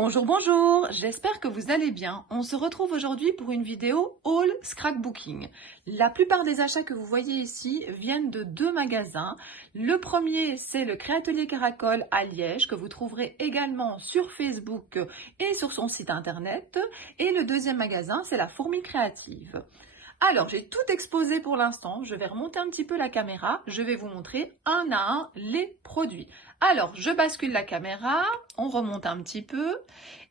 Bonjour, bonjour, j'espère que vous allez bien. On se retrouve aujourd'hui pour une vidéo haul scrapbooking. La plupart des achats que vous voyez ici viennent de deux magasins. Le premier, c'est le Créatelier Caracol à Liège, que vous trouverez également sur Facebook et sur son site internet. Et le deuxième magasin, c'est la Fourmi Créative. Alors, j'ai tout exposé pour l'instant. Je vais remonter un petit peu la caméra. Je vais vous montrer un à un les produits. Alors, je bascule la caméra. On remonte un petit peu.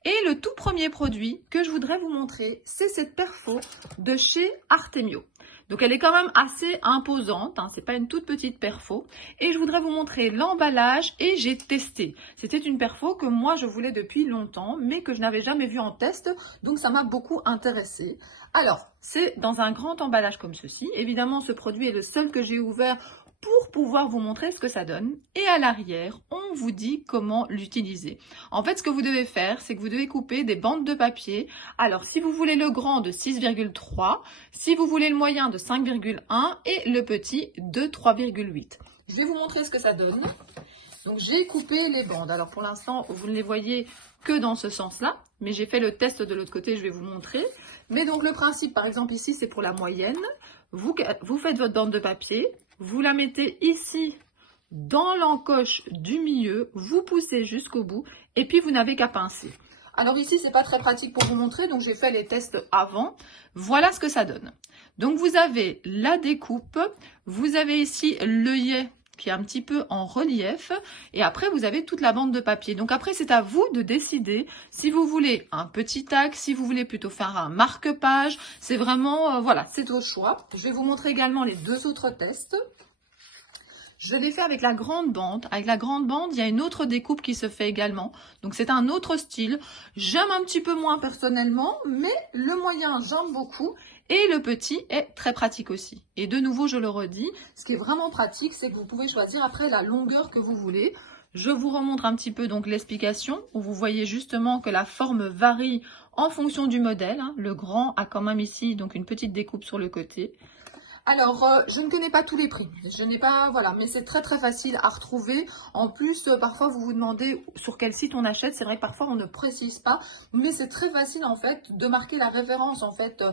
Et le tout premier produit que je voudrais vous montrer, c'est cette perfo de chez Artemio. Donc, elle est quand même assez imposante. C'est pas une toute petite perfo. Et je voudrais vous montrer l'emballage et j'ai testé. C'était une perfo que moi, je voulais depuis longtemps, mais que je n'avais jamais vue en test. Donc, ça m'a beaucoup intéressée. Alors, c'est dans un grand emballage comme ceci. Évidemment, ce produit est le seul que j'ai ouvert pour pouvoir vous montrer ce que ça donne. Et à l'arrière, on vous dit comment l'utiliser. En fait, ce que vous devez faire, c'est que vous devez couper des bandes de papier. Alors, si vous voulez le grand de 6,3, si vous voulez le moyen de 5,1 et le petit de 3,8. Je vais vous montrer ce que ça donne. Donc, j'ai coupé les bandes. Alors, pour l'instant, vous ne les voyez que dans ce sens-là, mais j'ai fait le test de l'autre côté, je vais vous montrer. Mais donc, le principe, par exemple, ici, c'est pour la moyenne. Vous faites votre bande de papier, vous la mettez ici dans l'encoche du milieu, vous poussez jusqu'au bout et puis vous n'avez qu'à pincer. Alors ici, c'est pas très pratique pour vous montrer, donc j'ai fait les tests avant. Voilà ce que ça donne. Donc, vous avez la découpe, vous avez ici l'œillet qui est un petit peu en relief et après vous avez toute la bande de papier. Donc après c'est à vous de décider si vous voulez un petit tag, si vous voulez plutôt faire un marque-page, c'est vraiment, voilà, c'est au choix. Je vais vous montrer également les deux autres tests. Je l'ai fait avec la grande bande. Avec la grande bande, il y a une autre découpe qui se fait également. Donc, c'est un autre style. J'aime un petit peu moins personnellement, mais le moyen, j'aime beaucoup. Et le petit est très pratique aussi. Et de nouveau, je le redis, ce qui est vraiment pratique, c'est que vous pouvez choisir après la longueur que vous voulez. Je vous remontre un petit peu donc l'explication, où vous voyez justement que la forme varie en fonction du modèle. Le grand a quand même ici donc une petite découpe sur le côté. Alors, je ne connais pas tous les prix, je n'ai pas, voilà, mais c'est très très facile à retrouver. En plus, parfois vous vous demandez sur quel site on achète, c'est vrai que parfois on ne précise pas, mais c'est très facile en fait de marquer la référence en fait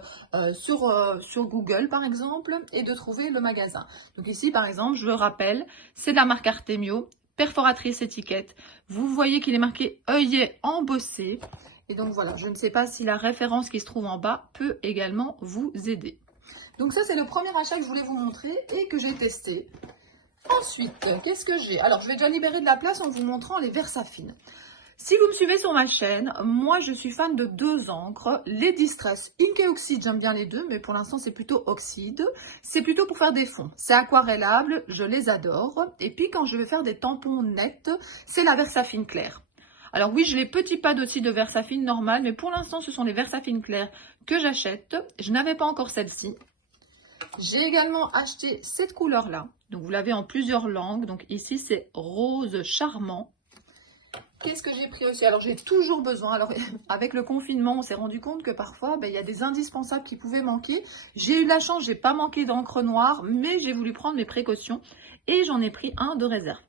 sur Google par exemple et de trouver le magasin. Donc ici par exemple, je le rappelle, c'est de la marque Artemio, perforatrice étiquette. Vous voyez qu'il est marqué œillet embossé. Et donc voilà, je ne sais pas si la référence qui se trouve en bas peut également vous aider. Donc ça, c'est le premier achat que je voulais vous montrer et que j'ai testé. Ensuite, qu'est-ce que j'ai? Alors, je vais déjà libérer de la place en vous montrant les Versafine. Si vous me suivez sur ma chaîne, moi, je suis fan de deux encres. Les Distress Ink et Oxyde, j'aime bien les deux, mais pour l'instant, c'est plutôt Oxyde. C'est plutôt pour faire des fonds. C'est aquarellable, je les adore. Et puis, quand je vais faire des tampons nets, c'est la Versafine claire. Alors oui, j'ai les petits pads aussi de Versafine normal, mais pour l'instant, ce sont les Versafine claires que j'achète. Je n'avais pas encore celle-ci. J'ai également acheté cette couleur-là. Donc, vous l'avez en plusieurs langues. Donc, ici, c'est rose charmant. Qu'est-ce que j'ai pris aussi? Alors, j'ai toujours besoin. Alors, avec le confinement, on s'est rendu compte que parfois, il y a des indispensables qui pouvaient manquer. J'ai eu la chance, j'ai pas manqué d'encre noire, mais j'ai voulu prendre mes précautions et j'en ai pris un de réserve.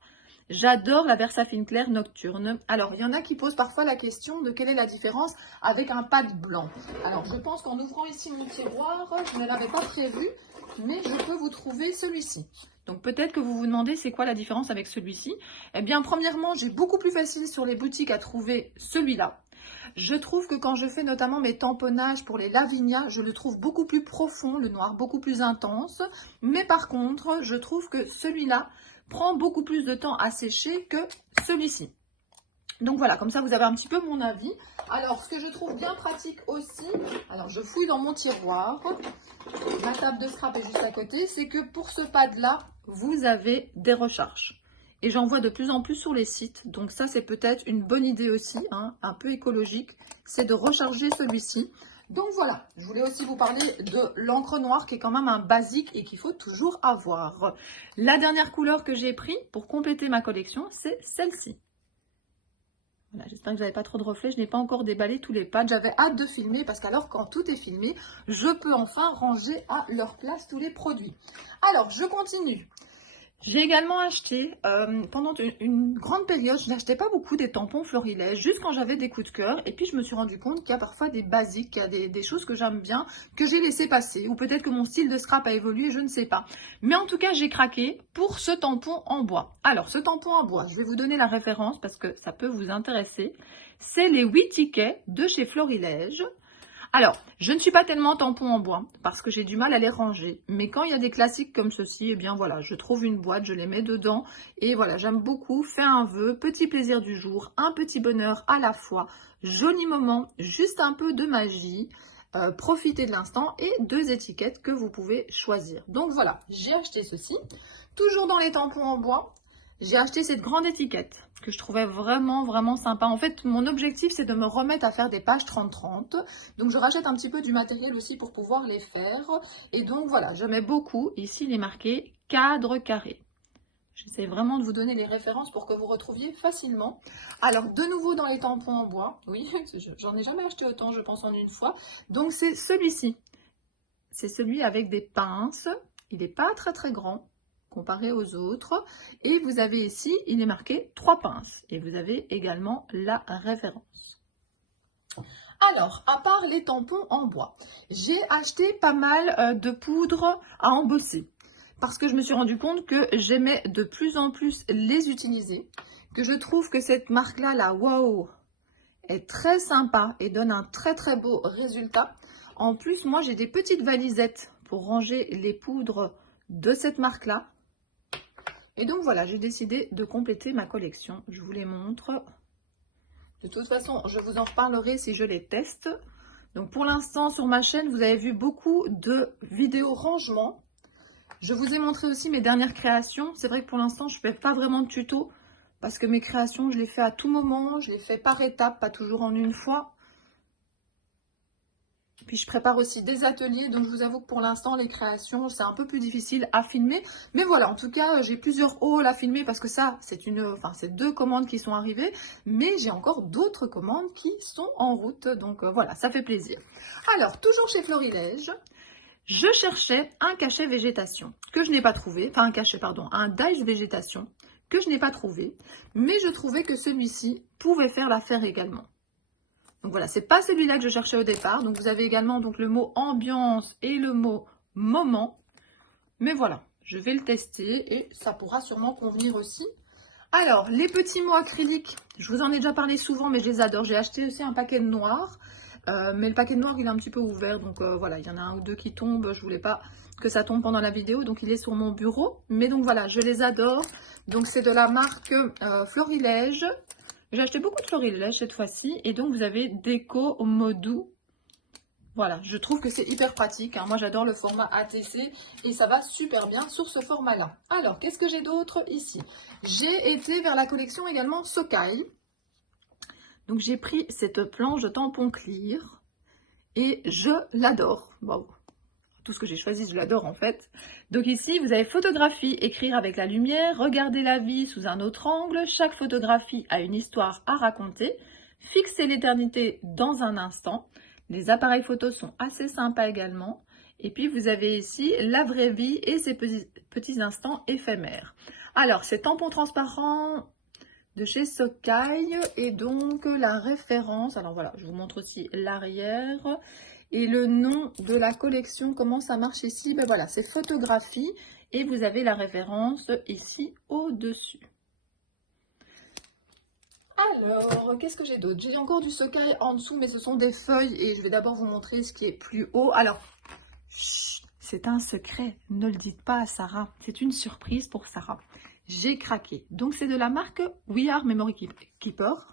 J'adore la Versafine claire nocturne. Alors, il y en a qui posent parfois la question de quelle est la différence avec un pad blanc. Alors, je pense qu'en ouvrant ici mon tiroir, je ne l'avais pas prévu, mais je peux vous trouver celui-ci. Donc, peut-être que vous vous demandez c'est quoi la différence avec celui-ci. Eh bien, premièrement, j'ai beaucoup plus facile sur les boutiques à trouver celui-là. Je trouve que quand je fais notamment mes tamponnages pour les Lavinia, je le trouve beaucoup plus profond, le noir beaucoup plus intense. Mais par contre, je trouve que celui-là prend beaucoup plus de temps à sécher que celui-ci. Donc voilà, comme ça vous avez un petit peu mon avis. Alors ce que je trouve bien pratique aussi, alors je fouille dans mon tiroir, ma table de scrap est juste à côté, c'est que pour ce pad là, vous avez des recharges. Et j'en vois de plus en plus sur les sites, donc ça c'est peut-être une bonne idée aussi, un peu écologique, c'est de recharger celui-ci. Donc voilà, je voulais aussi vous parler de l'encre noire qui est quand même un basique et qu'il faut toujours avoir. La dernière couleur que j'ai pris pour compléter ma collection, c'est celle-ci. Voilà, j'espère que vous n'avez pas trop de reflets, je n'ai pas encore déballé tous les pads. J'avais hâte de filmer parce qu'alors quand tout est filmé, je peux enfin ranger à leur place tous les produits. Alors, je continue. J'ai également acheté, pendant une grande période, je n'achetais pas beaucoup des tampons Florilège, juste quand j'avais des coups de cœur. Et puis je me suis rendu compte qu'il y a parfois des basiques, qu'il y a des choses que j'aime bien, que j'ai laissé passer. Ou peut-être que mon style de scrap a évolué, je ne sais pas. Mais en tout cas, j'ai craqué pour ce tampon en bois. Alors, ce tampon en bois, je vais vous donner la référence parce que ça peut vous intéresser. C'est les 8 tickets de chez Florilège. Alors, je ne suis pas tellement tampon en bois parce que j'ai du mal à les ranger. Mais quand il y a des classiques comme ceci, eh bien voilà, je trouve une boîte, je les mets dedans. Et voilà, j'aime beaucoup, fais un vœu, petit plaisir du jour, un petit bonheur à la fois, joli moment, juste un peu de magie, profitez de l'instant et 2 étiquettes que vous pouvez choisir. Donc voilà, j'ai acheté ceci. Toujours dans les tampons en bois, j'ai acheté cette grande étiquette que je trouvais vraiment sympa. En fait, mon objectif, c'est de me remettre à faire des pages 30-30. Donc, je rachète un petit peu du matériel aussi pour pouvoir les faire. Et donc, voilà, j'aimais beaucoup. Ici, il est marqué cadre carré. J'essaie vraiment de vous donner les références pour que vous retrouviez facilement. Alors, de nouveau dans les tampons en bois. Oui, j'en ai jamais acheté autant, je pense, en une fois. Donc, c'est celui-ci. C'est celui avec des pinces. Il n'est pas très grand comparé aux autres. Et vous avez ici, il est marqué 3 pinces. Et vous avez également la référence. Alors, à part les tampons en bois, j'ai acheté pas mal de poudre à embosser. Parce que je me suis rendu compte que j'aimais de plus en plus les utiliser. Que je trouve que cette marque-là, la Wow, est très sympa et donne un très beau résultat. En plus, moi, j'ai des petites valisettes pour ranger les poudres de cette marque-là. Et donc voilà, j'ai décidé de compléter ma collection. Je vous les montre. De toute façon, je vous en reparlerai si je les teste. Donc pour l'instant, sur ma chaîne, vous avez vu beaucoup de vidéos rangement. Je vous ai montré aussi mes dernières créations. C'est vrai que pour l'instant, je ne fais pas vraiment de tuto parce que mes créations, je les fais à tout moment. Je les fais par étapes, pas toujours en une fois. Puis je prépare aussi des ateliers, donc je vous avoue que pour l'instant, les créations, c'est un peu plus difficile à filmer. Mais voilà, en tout cas, j'ai plusieurs hauls à filmer parce que ça, c'est 2 commandes qui sont arrivées. Mais j'ai encore d'autres commandes qui sont en route. Donc voilà, ça fait plaisir. Alors, toujours chez Florilège, je cherchais un cachet végétation que je n'ai pas trouvé. Enfin, un cachet, pardon, un dies végétation que je n'ai pas trouvé. Mais je trouvais que celui-ci pouvait faire l'affaire également. Donc voilà, c'est pas celui-là que je cherchais au départ. Donc vous avez également donc le mot ambiance et le mot moment. Mais voilà, je vais le tester et ça pourra sûrement convenir aussi. Alors, les petits mots acryliques, je vous en ai déjà parlé souvent, mais je les adore. J'ai acheté aussi un paquet de noirs. Mais le paquet de noir, il est un petit peu ouvert. Donc voilà, il y en a un ou deux qui tombent. Je voulais pas que ça tombe pendant la vidéo. Donc il est sur mon bureau. Mais donc voilà, je les adore. Donc c'est de la marque Florilège. J'ai acheté beaucoup de Florilège cette fois-ci. Et donc, vous avez Déco Modou. Voilà, je trouve que c'est hyper pratique. Moi, j'adore le format ATC. Et ça va super bien sur ce format-là. Alors, qu'est-ce que j'ai d'autre ici? J'ai été vers la collection également Sokai. Donc, j'ai pris cette planche de tampon clear. Et je l'adore. Bon, tout ce que j'ai choisi, je l'adore en fait. Donc ici, vous avez photographie, écrire avec la lumière, regarder la vie sous un autre angle. Chaque photographie a une histoire à raconter. Fixer l'éternité dans un instant. Les appareils photos sont assez sympas également. Et puis vous avez ici la vraie vie et ses petits instants éphémères. Alors, c'est tampon transparent de chez Sokai et donc la référence. Alors voilà, je vous montre aussi l'arrière. Et le nom de la collection, comment ça marche ici? Ben voilà, c'est photographie et vous avez la référence ici au-dessus. Alors, qu'est-ce que j'ai d'autre? J'ai encore du Sokai en dessous, mais ce sont des feuilles et je vais d'abord vous montrer ce qui est plus haut. Alors, c'est un secret, ne le dites pas à Sarah. C'est une surprise pour Sarah. J'ai craqué. Donc, c'est de la marque We Are Memory Keeper.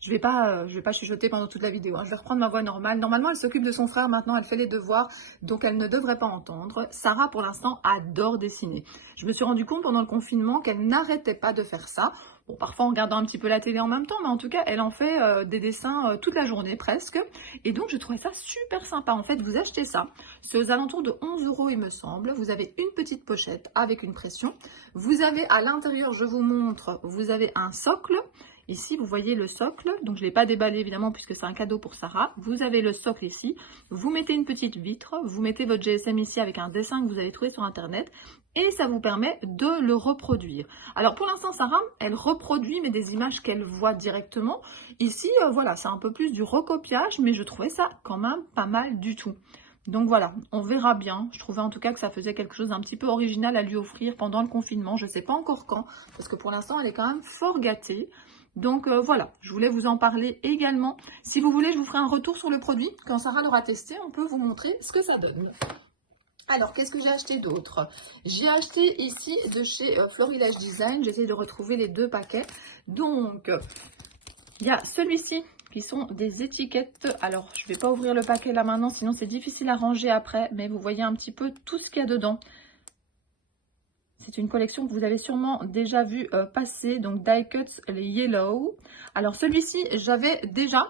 Je vais pas chuchoter pendant toute la vidéo. Je vais reprendre ma voix normale. Normalement, elle s'occupe de son frère. Maintenant, elle fait les devoirs. Donc, elle ne devrait pas entendre. Sarah, pour l'instant, adore dessiner. Je me suis rendu compte pendant le confinement qu'elle n'arrêtait pas de faire ça. Bon, parfois en regardant un petit peu la télé en même temps, mais en tout cas, elle en fait des dessins toute la journée presque. Et donc, je trouvais ça super sympa. En fait, vous achetez ça. C'est aux alentours de 11 €, il me semble. Vous avez une petite pochette avec une pression. Vous avez à l'intérieur, je vous montre, vous avez un socle. Ici, vous voyez le socle. Donc, je ne l'ai pas déballé évidemment puisque c'est un cadeau pour Sarah. Vous avez le socle ici. Vous mettez une petite vitre. Vous mettez votre GSM ici avec un dessin que vous allez trouver sur Internet. Et ça vous permet de le reproduire. Alors, pour l'instant, Sarah, elle reproduit mais des images qu'elle voit directement. Ici, voilà, c'est un peu plus du recopiage, mais je trouvais ça quand même pas mal du tout. Donc voilà, on verra bien. Je trouvais en tout cas que ça faisait quelque chose d'un petit peu original à lui offrir pendant le confinement. Je ne sais pas encore quand, parce que pour l'instant, elle est quand même fort gâtée. Donc voilà, je voulais vous en parler également. Si vous voulez, je vous ferai un retour sur le produit. Quand Sarah l'aura testé, on peut vous montrer ce que ça donne. Alors, qu'est-ce que j'ai acheté d'autre? J'ai acheté ici de chez Florilège Design. J'essaie de retrouver les 2 paquets. Donc, il y a celui-ci qui sont des étiquettes. Alors, je ne vais pas ouvrir le paquet là maintenant, sinon c'est difficile à ranger après. Mais vous voyez un petit peu tout ce qu'il y a dedans. C'est une collection que vous avez sûrement déjà vu passer. Donc, Die Cuts, les Yellow. Alors, celui-ci, j'avais déjà...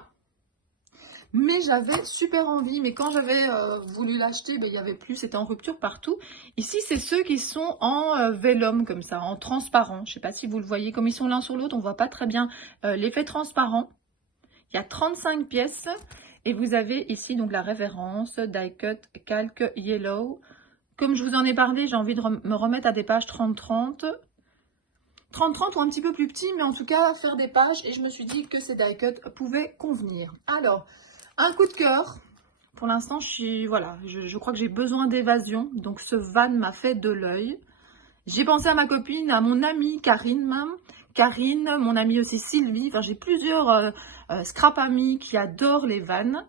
Mais j'avais super envie, mais quand j'avais voulu l'acheter, ben, il n'y avait plus, c'était en rupture partout. Ici, c'est ceux qui sont en vélum, comme ça, en transparent. Je ne sais pas si vous le voyez, comme ils sont l'un sur l'autre, on ne voit pas très bien l'effet transparent. Il y a 35 pièces et vous avez ici donc la référence Die Cut Calque Yellow. Comme je vous en ai parlé, j'ai envie de me remettre à des pages 30-30. 30-30 ou un petit peu plus petit, mais en tout cas faire des pages et je me suis dit que ces die cut pouvaient convenir. Alors, un coup de cœur. Pour l'instant, je crois que j'ai besoin d'évasion. Donc, ce van m'a fait de l'œil. J'ai pensé à ma copine, à mon amie Karine même. Karine, mon amie aussi Sylvie. Enfin, j'ai plusieurs scrap amis qui adorent les vannes.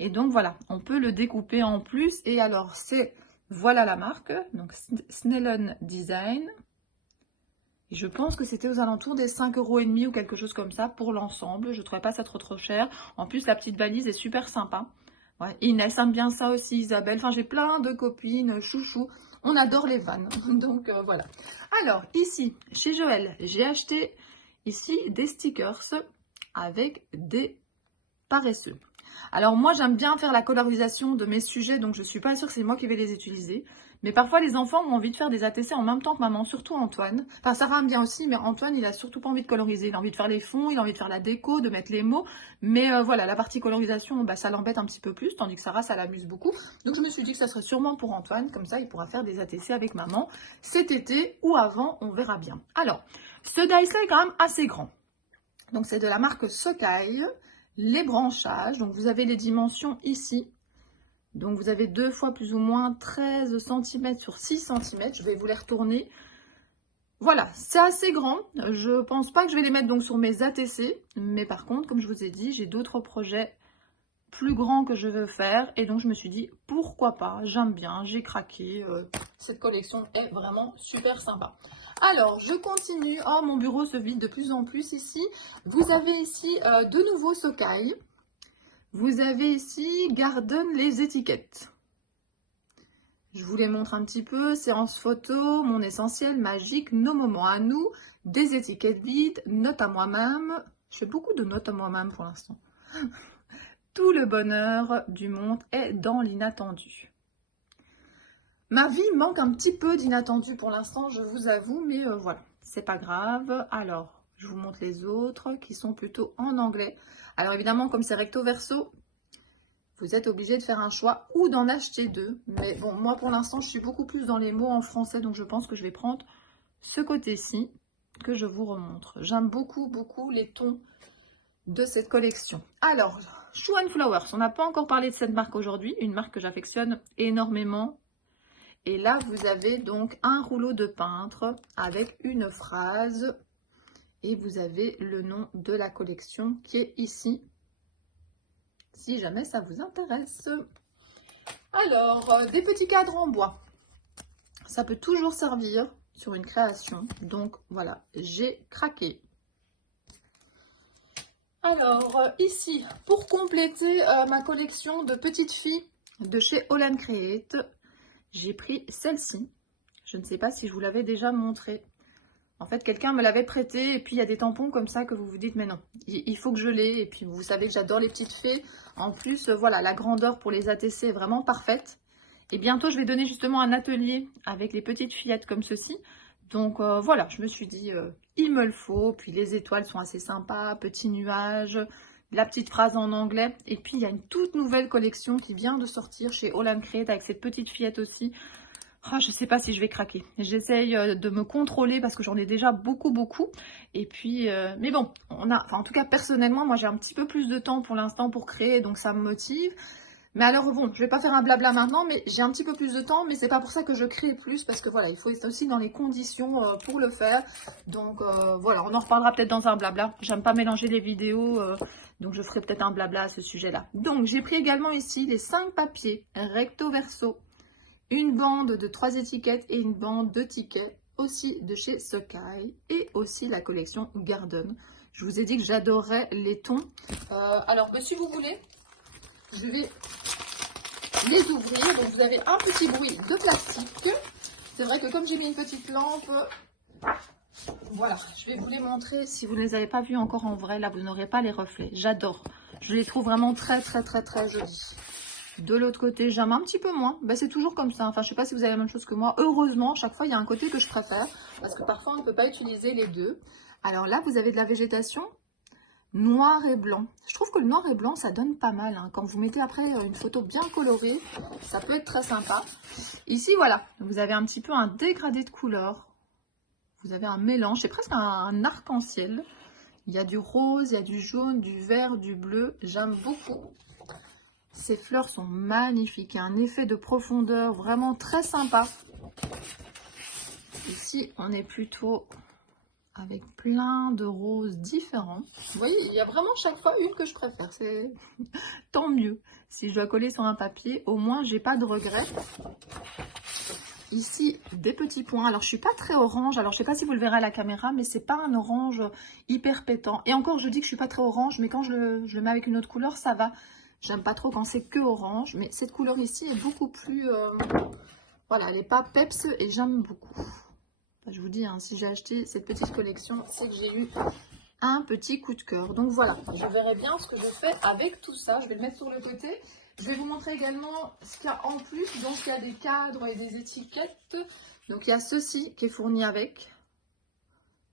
Et donc, voilà, on peut le découper en plus. Et alors, voilà la marque. Donc, Snellen Design. Et je pense que c'était aux alentours des 5,5 € ou quelque chose comme ça pour l'ensemble. Je ne trouvais pas ça trop cher. En plus, la petite valise est super sympa. Ouais. Inès aime bien ça aussi, Isabelle. Enfin, j'ai plein de copines, chouchou. On adore les vannes. Donc, voilà. Alors, ici, chez Joël, j'ai acheté ici des stickers avec des paresseux. Alors moi j'aime bien faire la colorisation de mes sujets, donc je ne suis pas sûre que c'est moi qui vais les utiliser. Mais parfois les enfants ont envie de faire des ATC en même temps que maman, surtout Antoine. Enfin Sarah aime bien aussi, mais Antoine il a surtout pas envie de coloriser. Il a envie de faire les fonds, il a envie de faire la déco, de mettre les mots. Mais voilà, la partie colorisation, bah, ça l'embête un petit peu plus, tandis que Sarah ça l'amuse beaucoup. Donc je me suis dit que ça serait sûrement pour Antoine, comme ça il pourra faire des ATC avec maman cet été ou avant, on verra bien. Alors, ce dice là est quand même assez grand. Donc c'est de la marque Sokai. Les branchages, donc vous avez les dimensions ici. Donc vous avez 2 fois plus ou moins 13 cm sur 6 cm. Je vais vous les retourner. Voilà, c'est assez grand. Je pense pas que je vais les mettre donc sur mes ATC. Mais par contre, comme je vous ai dit, j'ai d'autres projets plus grands que je veux faire. Et donc je me suis dit, pourquoi pas, j'aime bien, j'ai craqué. Cette collection est vraiment super sympa. Alors, je continue. Oh, mon bureau se vide de plus en plus ici. Vous avez ici de nouveau Sokai. Vous avez ici Garden les étiquettes. Je vous les montre un petit peu. Séance photo, mon essentiel magique, nos moments à nous, des étiquettes vides, notes à moi-même. Je fais beaucoup de notes à moi-même pour l'instant. Tout le bonheur du monde est dans l'inattendu. Ma vie manque un petit peu d'inattendu pour l'instant, je vous avoue, mais voilà, c'est pas grave. Alors, je vous montre les autres qui sont plutôt en anglais. Alors évidemment, comme c'est recto verso, vous êtes obligé de faire un choix ou d'en acheter 2. Mais bon, moi pour l'instant, je suis beaucoup plus dans les mots en français, donc je pense que je vais prendre ce côté-ci que je vous remontre. J'aime beaucoup les tons de cette collection. Alors, Shoe and Flowers, on n'a pas encore parlé de cette marque aujourd'hui, une marque que j'affectionne énormément. Et là, vous avez donc un rouleau de peintre avec une phrase. Et vous avez le nom de la collection qui est ici. Si jamais ça vous intéresse. Alors, des petits cadres en bois. Ça peut toujours servir sur une création. Donc, voilà, j'ai craqué. Alors, ici, pour compléter ma collection de petites filles de chez All & Create, j'ai pris celle-ci. Je ne sais pas si je vous l'avais déjà montré. En fait, quelqu'un me l'avait prêté et puis il y a des tampons comme ça que vous vous dites, mais non, il faut que je l'ai. Et puis, vous savez que j'adore les petites fées. En plus, voilà, la grandeur pour les ATC est vraiment parfaite. Et bientôt, je vais donner justement un atelier avec les petites fillettes comme ceci. Donc voilà, je me suis dit, il me le faut. Puis les étoiles sont assez sympas, petit nuage, la petite phrase en anglais. Et puis il y a une toute nouvelle collection qui vient de sortir chez All & Create avec cette petite fillette aussi. Oh, je ne sais pas si je vais craquer. J'essaye de me contrôler parce que j'en ai déjà beaucoup. Et puis, mais bon, en tout cas personnellement, moi j'ai un petit peu plus de temps pour l'instant pour créer, donc ça me motive. Mais alors bon, je vais pas faire un blabla maintenant, mais j'ai un petit peu plus de temps, mais c'est pas pour ça que je crée plus, parce que voilà, il faut être aussi dans les conditions pour le faire. Donc voilà, on en reparlera peut-être dans un blabla. J'aime pas mélanger les vidéos, donc je ferai peut-être un blabla à ce sujet-là. Donc j'ai pris également ici les 5 papiers recto verso, une bande de 3 étiquettes et une bande de tickets, aussi de chez Sokkai, et aussi la collection Garden. Je vous ai dit que j'adorais les tons. Alors, si vous voulez, je vais les ouvrir. Donc vous avez un petit bruit de plastique. C'est vrai que comme j'ai mis une petite lampe, voilà, je vais vous les montrer. Si vous ne les avez pas vus encore en vrai, là vous n'aurez pas les reflets. J'adore. Je les trouve vraiment très jolis. De l'autre côté, j'aime un petit peu moins. C'est toujours comme ça. Enfin, je sais pas si vous avez la même chose que moi. Heureusement, chaque fois, il y a un côté que je préfère. Parce que parfois, on ne peut pas utiliser les deux. Alors là, vous avez de la végétation noir et blanc. Je trouve que le noir et blanc, ça donne pas mal. Hein. Quand vous mettez après une photo bien colorée, ça peut être très sympa. Ici, voilà, vous avez un petit peu un dégradé de couleurs. Vous avez un mélange, c'est presque un arc-en-ciel. Il y a du rose, il y a du jaune, du vert, du bleu. J'aime beaucoup. Ces fleurs sont magnifiques. Il y a un effet de profondeur vraiment très sympa. Ici, on est plutôt avec plein de roses différents. Vous voyez, il y a vraiment chaque fois une que je préfère. C'est tant mieux. Si je dois coller sur un papier, au moins, j'ai pas de regrets. Ici, des petits points. Alors, je suis pas très orange. Alors, je sais pas si vous le verrez à la caméra, mais c'est pas un orange hyper pétant. Et encore, je dis que je suis pas très orange, mais quand je le mets avec une autre couleur, ça va. J'aime pas trop quand c'est que orange, mais cette couleur ici est beaucoup plus... voilà, elle n'est pas peps et j'aime beaucoup. Je vous dis, hein, si j'ai acheté cette petite collection, c'est que j'ai eu un petit coup de cœur. Donc voilà, je verrai bien ce que je fais avec tout ça. Je vais le mettre sur le côté. Je vais vous montrer également ce qu'il y a en plus. Donc il y a des cadres et des étiquettes. Donc il y a ceci qui est fourni avec,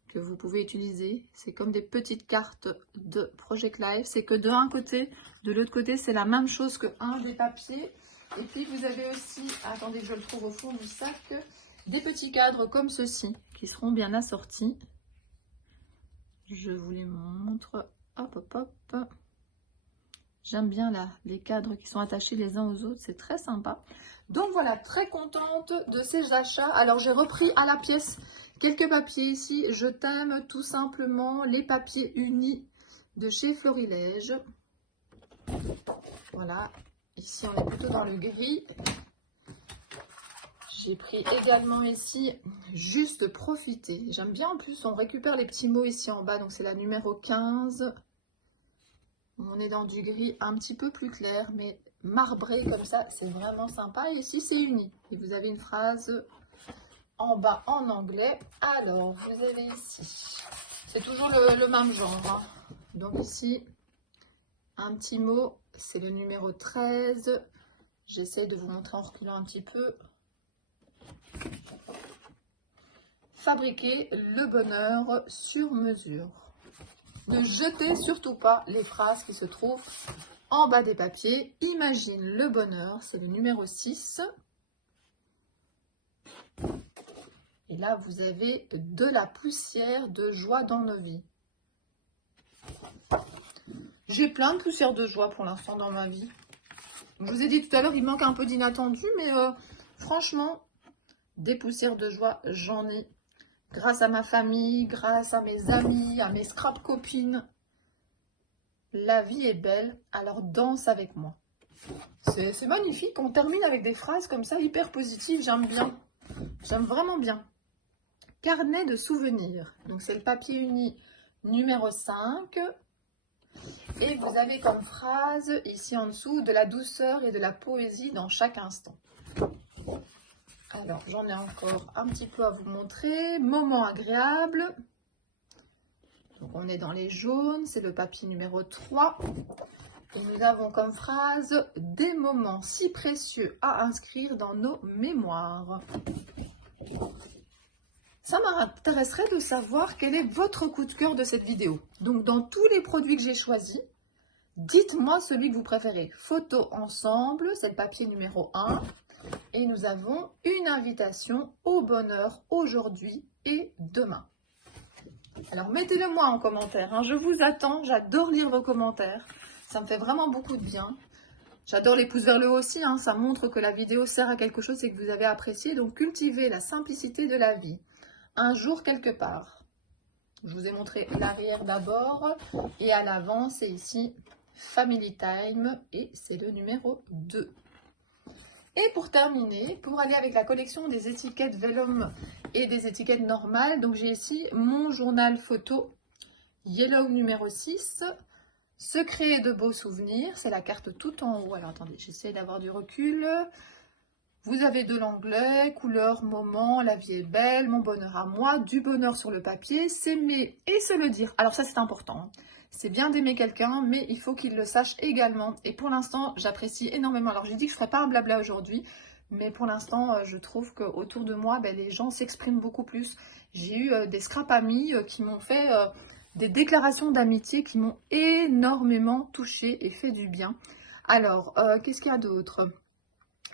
que vous pouvez utiliser. C'est comme des petites cartes de Project Life. C'est que de un côté, de l'autre côté, c'est la même chose que un des papiers. Et puis vous avez aussi, attendez que je le trouve au fond du sac, des petits cadres comme ceci qui seront bien assortis. Je vous les montre. Hop. J'aime bien là les cadres qui sont attachés les uns aux autres, c'est très sympa. Donc voilà, très contente de ces achats. Alors j'ai repris à la pièce quelques papiers ici. Je t'aime tout simplement les papiers unis de chez Florilège. Voilà, ici on est plutôt dans le gris. J'ai pris également ici Juste profiter. J'aime bien en plus, on récupère les petits mots ici en bas, donc c'est la numéro 15. On est dans du gris un petit peu plus clair, mais marbré comme ça, c'est vraiment sympa. Et ici, c'est uni. Et vous avez une phrase en bas en anglais. Alors, vous avez ici, c'est toujours le même genre. Hein. Donc ici, un petit mot, c'est le numéro 13. J'essaie de vous montrer en reculant un petit peu. Fabriquer le bonheur sur mesure. Ne jetez surtout pas les phrases qui se trouvent en bas des papiers. Imagine le bonheur, c'est le numéro 6. Et là, vous avez de la poussière de joie dans nos vies. J'ai plein de poussières de joie pour l'instant dans ma vie. Je vous ai dit tout à l'heure, il manque un peu d'inattendu, mais franchement, des poussières de joie, j'en ai. Grâce à ma famille, grâce à mes amis, à mes scrap copines. La vie est belle, alors danse avec moi. C'est magnifique, on termine avec des phrases comme ça, hyper positives, j'aime bien. J'aime vraiment bien. Carnet de souvenirs. Donc c'est le papier uni numéro 5. Et vous avez comme phrase, ici en dessous, de la douceur et de la poésie dans chaque instant. Alors, j'en ai encore un petit peu à vous montrer. Moment agréable. Donc, on est dans les jaunes. C'est le papier numéro 3. Et nous avons comme phrase « Des moments si précieux à inscrire dans nos mémoires ». Ça m'intéresserait de savoir quel est votre coup de cœur de cette vidéo. Donc dans tous les produits que j'ai choisis, dites-moi celui que vous préférez. Photo ensemble, c'est le papier numéro 1. Et nous avons une invitation au bonheur aujourd'hui et demain. Alors mettez-le moi en commentaire, hein. Je vous attends, j'adore lire vos commentaires. Ça me fait vraiment beaucoup de bien. J'adore les pouces vers le haut aussi, hein. Ça montre que la vidéo sert à quelque chose et que vous avez apprécié. Donc cultivez la simplicité de la vie. Un jour quelque part. Je vous ai montré l'arrière d'abord et à l'avant, c'est ici Family Time et c'est le numéro 2. Et pour terminer, pour aller avec la collection des étiquettes Vellum et des étiquettes normales, donc j'ai ici mon journal photo Yellow numéro 6, Secret de beaux souvenirs, c'est la carte tout en haut. Alors attendez, j'essaie d'avoir du recul. Vous avez de l'anglais, couleur, moment, la vie est belle, mon bonheur à moi, du bonheur sur le papier, s'aimer et se le dire. Alors ça c'est important, c'est bien d'aimer quelqu'un, mais il faut qu'il le sache également. Et pour l'instant, j'apprécie énormément. Alors j'ai dit que je ne ferai pas un blabla aujourd'hui, mais pour l'instant, je trouve qu'autour de moi, les gens s'expriment beaucoup plus. J'ai eu des scrap amis qui m'ont fait des déclarations d'amitié qui m'ont énormément touchée et fait du bien. Alors, qu'est-ce qu'il y a d'autre ?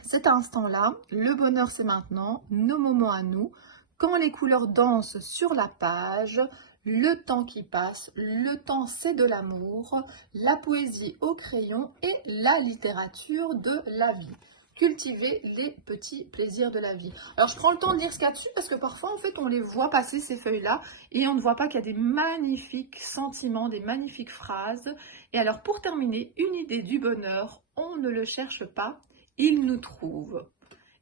Cet instant-là, le bonheur c'est maintenant, nos moments à nous, quand les couleurs dansent sur la page, le temps qui passe, le temps c'est de l'amour, la poésie au crayon et la littérature de la vie. Cultiver les petits plaisirs de la vie. Alors je prends le temps de lire ce qu'il y a dessus parce que parfois en fait on les voit passer ces feuilles-là et on ne voit pas qu'il y a des magnifiques sentiments, des magnifiques phrases. Et alors pour terminer, une idée du bonheur, on ne le cherche pas, il nous trouve.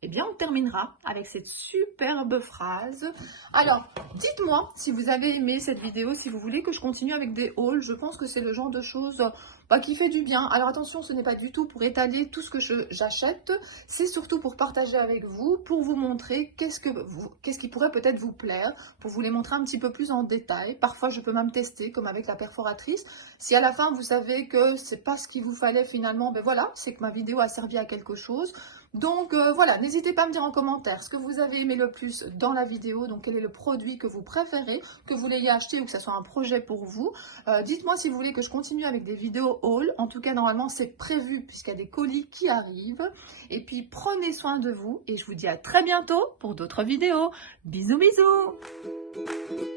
Eh bien, on terminera avec cette superbe phrase. Alors, dites-moi si vous avez aimé cette vidéo, si vous voulez que je continue avec des hauls. Je pense que c'est le genre de choses qui fait du bien. Alors attention, ce n'est pas du tout pour étaler tout ce que j'achète. C'est surtout pour partager avec vous, pour vous montrer qu'est-ce qui pourrait peut-être vous plaire, pour vous les montrer un petit peu plus en détail. Parfois, je peux même tester, comme avec la perforatrice. Si à la fin, vous savez que c'est pas ce qu'il vous fallait finalement, ben voilà, c'est que ma vidéo a servi à quelque chose. Donc voilà, n'hésitez pas à me dire en commentaire ce que vous avez aimé le plus dans la vidéo, donc quel est le produit que vous préférez, que vous l'ayez acheté ou que ce soit un projet pour vous. Dites-moi si vous voulez que je continue avec des vidéos haul, en tout cas normalement c'est prévu puisqu'il y a des colis qui arrivent. Et puis prenez soin de vous et je vous dis à très bientôt pour d'autres vidéos. Bisous bisous.